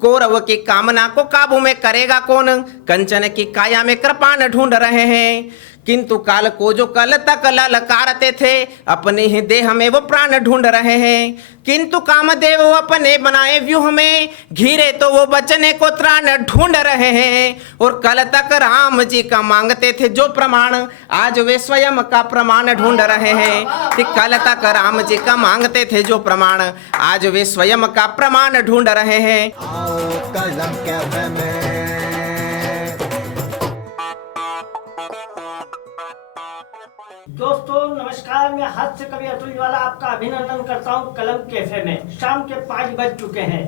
कौरव की कामना को काबू में करेगा कौन, कंचन की काया में कृपाण ढूंढ रहे हैं। किंतु काल को जो कल तक ललकारते थे, अपने ही देह में वो प्राण ढूंढ रहे हैं। किंतु कामदेव वो अपने बनाए व्यूह में, घिरे तो वो बचने को त्राण ढूंढ रहे हैं। और कल तक राम जी का मांगते थे जो प्रमाण, आज वे स्वयं का प्रमाण ढूंढ रहे हैं। कि कल तक राम जी का मांगते थे जो प्रमाण, आज वे स्वयं का प्रमाण ढूंढ रहे हैं। कलम कैफे में दोस्तों नमस्कार, मैं हास्य कवि अतुल ज्वाला आपका अभिनंदन करता हूं। कलम कैफे में शाम के 5 बज चुके हैं।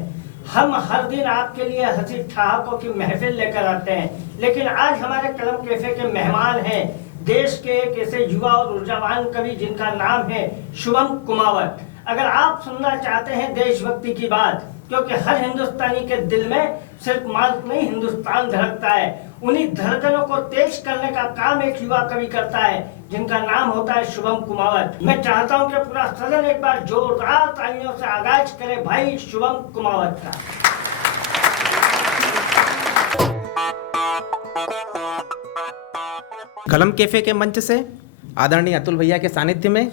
हम हर दिन आपके लिए हंसी ठहाकों की महफिल लेकर आते हैं, लेकिन आज हमारे कलम कैफे के मेहमान हैं देश के एक ऐसे युवा और ऊर्जावान कवि जिनका नाम है शुभम कुमावत। अगर आप सुनना चाहते हैं देशभक्ति की बात, क्योंकि हर हिंदुस्तानी के दिल में सिर्फ मार्ग नहीं हिंदुस्तान धड़कता है, उन्हीं धड़कनों को तेज करने का काम एक युवा कवि करता है जिनका नाम होता है शुभम कुमावत। मैं चाहता हूं कि पूरा सदन एक बार जोरदार तालियों से आगाज करे भाई शुभम कुमावत का। कलम कैफे के मंच से आदरणीय अतुल भैया के सानिध्य में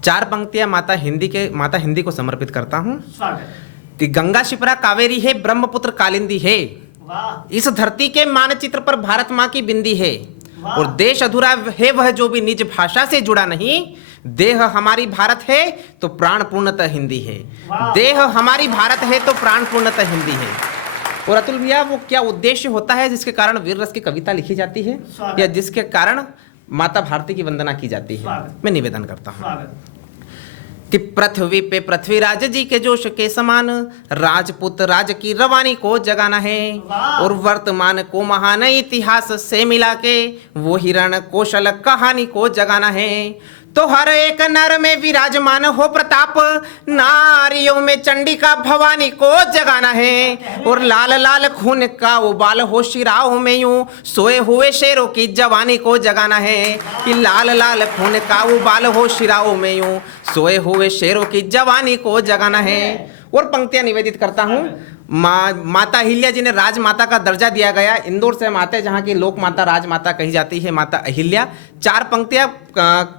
4 पंक्तियां माता हिंदी को समर्पित करता हूं। कि गंगा शिप्रा कावेरी है, ब्रह्मपुत्र कालिंदी है, इस धरती के मानचित्र पर भारत माँ की बिंदी है। और देश अधूरा है वह जो भी निज भाषा से जुड़ा नहीं, देह हमारी भारत है तो प्राण पूर्णतः हिंदी है। देह हमारी भारत है तो प्राण पूर्णतः हिंदी है। और अतुल भैया वो क्या उद्देश्य होता है जिसके कारण वीर रस की कविता लिखी जाती है या जिसके कारण माता भारती की वंदना की जाती है? मैं निवेदन करता हूँ कि पृथ्वी पे पृथ्वीराज जी के जोश के समान, राजपूत राज की रवानी को जगाना है। और वर्तमान को महान इतिहास से मिला के वो हिरण कौशल कहानी को जगाना है। तो हर एक नर में विराजमान हो प्रताप, नारियों में चंडिका भवानी को जगाना है। और लाल लाल खून का उबाल हो शिराओं में यूं सोए हुए शेरों की जवानी को जगाना है। कि लाल लाल खून का उबाल हो शिराओं में यूं सोए हुए शेरों की जवानी को जगाना है। और पंक्तियां निवेदित करता हूं। माता अहिल्या जी ने राजमाता का दर्जा दिया गया। इंदौर से हम आते हैं जहाँ की लोक माता राजमाता कही जाती है माता अहिल्या। 4 पंक्तियां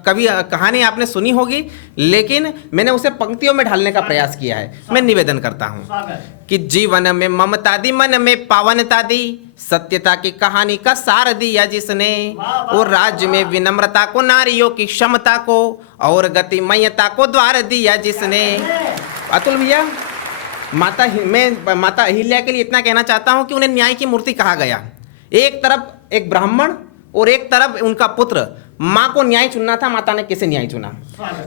कवि कहानी आपने सुनी होगी, लेकिन मैंने उसे पंक्तियों में ढालने का प्रयास किया है। मैं निवेदन करता हूँ कि जीवन में ममता दी, मन में पावनता दी, सत्यता की कहानी का सार दिया जिसने। और राज्य में विनम्रता को, नारियों की क्षमता को और गतिमयता को द्वार दिया जिसने। अतुल भैया माता अहिल्या के लिए इतना कहना चाहता हूं कि उन्हें न्याय की मूर्ति कहा गया। एक तरफ एक ब्राह्मण और एक तरफ उनका पुत्र, माँ को न्याय चुनना था, माता ने कैसे न्याय चुना?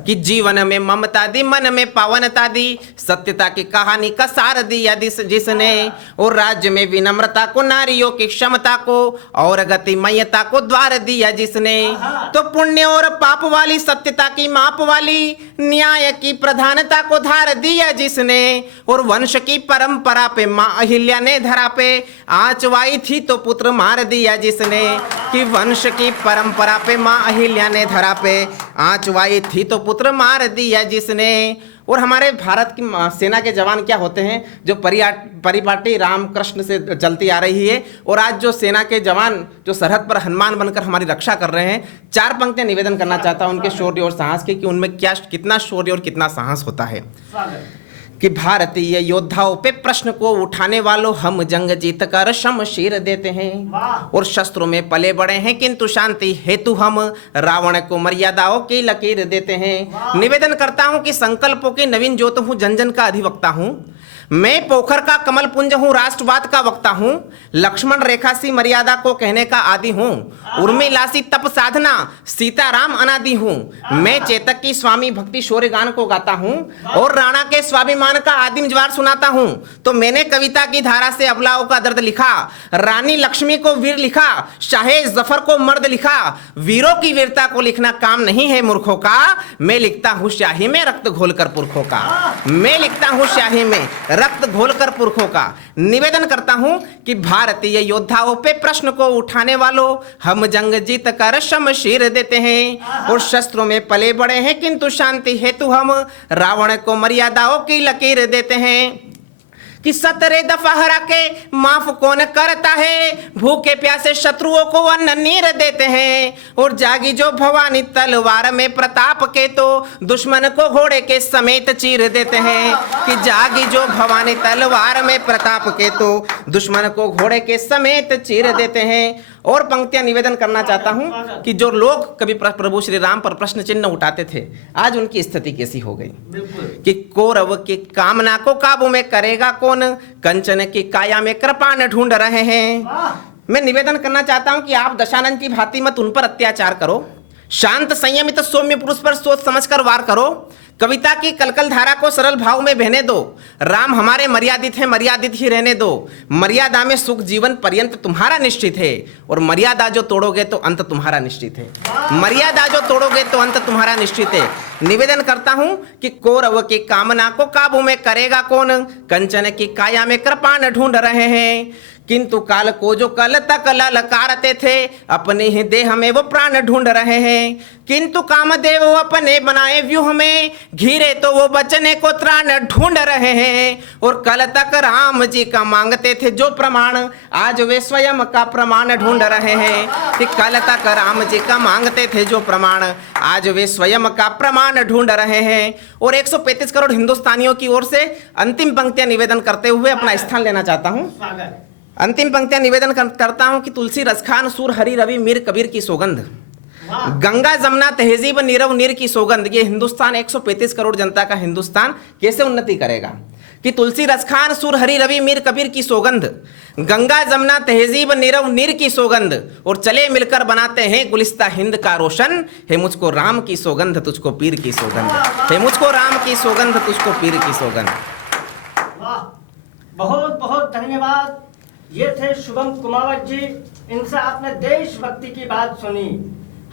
कि जीवन में ममता दी, मन में पावनता दी, सत्यता की कहानी का सार दिया जिसने। और राज्य में विनम्रता को, नारियों की क्षमता को और गतिमयता को द्वार दिया जिसने। तो पुण्य और पाप वाली, सत्यता की माप वाली, न्याय की प्रधानता को धार दिया जिसने। और वंश की परंपरा पे माँ अहिल्या ने धरा पे आंचवाई थी तो पुत्र मार दिया जिसने। कि वंश की परंपरा पे माँ अहिल्या ने धरा पे आंचवाई थी तो पुत्र मार दिया जिसने। और हमारे भारत की सेना के जवान क्या होते हैं, जो परिपाटी राम कृष्ण से चलती आ रही है। और आज जो सेना के जवान जो सरहद पर हनुमान बनकर हमारी रक्षा कर रहे हैं, 4 पंक्तियां निवेदन करना चाहता हूं उनके शौर्य और साहस के, कि उनमें कितना शौर्य और कितना साहस होता है। कि भारतीय योद्धाओं पे प्रश्न को उठाने वालों, हम जंग जीत कर शमशीर देते हैं। और शस्त्रों में पले बड़े हैं किंतु शांति हेतु हम रावण को मर्यादाओं की लकीर देते हैं। निवेदन करता हूं कि संकल्पों की नवीन ज्योत हूं, जन जन का अधिवक्ता हूं। मैं पोखर का कमल पुंज हूँ, राष्ट्रवाद का वक्ता हूँ। लक्ष्मण रेखा सी मर्यादा को कहने का आदि हूँ। उर्मिला सी तप साधना, सीताराम अनादि हूँ। मैं चेतक की स्वामी भक्ति शौर्य गान को गाता हूँ। और राणा के स्वाभिमान का आदिम ज्वार सुनाता हूँ। तो मैंने कविता की धारा से अबलाओं का दर्द लिखा, रानी लक्ष्मी को वीर लिखा, शाहे जफर को मर्द लिखा। वीरों की वीरता को लिखना काम नहीं है मूर्खों का, मैं लिखता हूँ स्याही में रक्त घोलकर पुरखों का। मैं लिखता हूँ स्याही में रक्त घोलकर पुरखों का। निवेदन करता हूं कि भारतीय योद्धाओं पे प्रश्न को उठाने वालों, हम जंग जीत कर शमशीर देते हैं। और शस्त्रों में पले बड़े हैं किंतु शांति हेतु हम रावण को मर्यादाओं की लकीर देते हैं। कि 17 दफा हरा के माफ कौन करता है, भूखे प्यासे शत्रुओं को अन्न नीर देते हैं। और जागी जो भवानी तलवार में प्रताप के, तो दुश्मन को घोड़े के समेत चीर देते हैं। कि जागी जो भवानी तलवार में प्रताप के, तो दुश्मन को घोड़े के समेत चीर देते हैं। और पंक्तियां निवेदन करना चाहता हूं कि जो लोग कभी प्रभु श्री राम पर प्रश्न चिन्ह उठाते थे, आज उनकी स्थिति कैसी हो गई। कि कौरव की कामना को काबू में करेगा कौन, कंचन की काया में कृपाण ढूंढ रहे हैं। मैं निवेदन करना चाहता हूं कि आप दशानन की भांति मत उन पर अत्याचार करो, शांत संयमित सौम्य पुरुष पर सोच समझकर वार करो। कविता की कलकल धारा को सरल भाव में बहने दो। राम हमारे मर्यादित है, मर्यादित ही रहने दो। मर्यादा में सुख जीवन पर्यंत तुम्हारा निश्चित है, और मर्यादा जो तोड़ोगे तो अंत तुम्हारा निश्चित है। मर्यादा जो तोड़ोगे तो अंत तुम्हारा निश्चित है। निवेदन करता हूं कि कौरव की कामना को काबू में करेगा कौन, कंचन की काया में कृपाण ढूंढ रहे हैं। किंतु काल को जो कल तक ललकारते थे, अपने ही देह में वो प्राण ढूंढ रहे हैं। किंतु कामदेव वो अपने बनाए व्यूह में, घिरे तो वो बचने को त्राण ढूंढ रहे हैं। और कल तक राम जी का मांगते थे जो प्रमाण, आज वे स्वयं का प्रमाण ढूंढ रहे हैं। कि कल तक राम जी का मांगते थे जो प्रमाण, आज वे स्वयं का प्रमाण ढूंढ रहे हैं। और 135 करोड़ हिंदुस्तानियों की ओर से अंतिम पंक्तियां निवेदन करते हुए अपना स्थान लेना चाहता हूं। अंतिम पंक्तियां निवेदन करता हूं कि तुलसी रसखान सूर हरि रवि मीर कबीर की सौगंध, गंगा जमुना तहजीब नीरव नीर की सौगंध। ये हिंदुस्तान 135 करोड़ जनता का हिंदुस्तान कैसे उन्नति करेगा। कि तुलसी रसखान सूर हरि रवि मीर कबीर की सौगंध, गंगा जमुना तहजीब नीरव नीर की सौगंध, और चले मिलकर बनाते हैं गुलिस्ता हिंद का रोशन। है मुझको राम की सौगंध, तुझको पीर की सौगंध। है मुझको राम की सौगंध, तुझको पीर की सौगंध। वाह, बहुत बहुत धन्यवाद। ये थे शुभम कुमावत जी। इनसे आपने देशभक्ति की बात सुनी।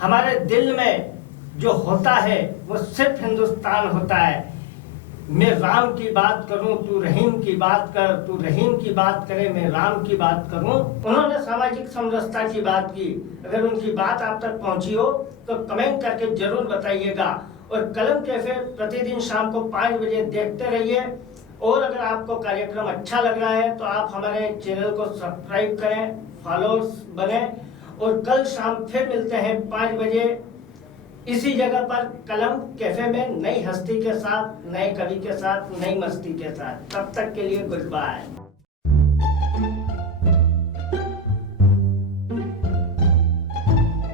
हमारे दिल में जो होता है वो सिर्फ हिंदुस्तान होता है। मैं राम की बात करूं, तू रहीम की बात कर, तू रहीम की बात करे, मैं राम की बात करूं। उन्होंने सामाजिक समरसता की बात की। अगर उनकी बात आप तक पहुंची हो तो कमेंट करके जरूर बताइएगा। और कलम कैफे प्रतिदिन शाम को 5 बजे देखते रहिए। और अगर आपको कार्यक्रम अच्छा लग रहा है तो आप हमारे चैनल को सब्सक्राइब करें, फॉलोअर्स बने। और कल शाम फिर मिलते हैं 5 बजे इसी जगह पर कलम कैफे में, नई हस्ती के साथ, नए कवि के साथ, नई मस्ती के साथ। तब तक के लिए गुड बाय।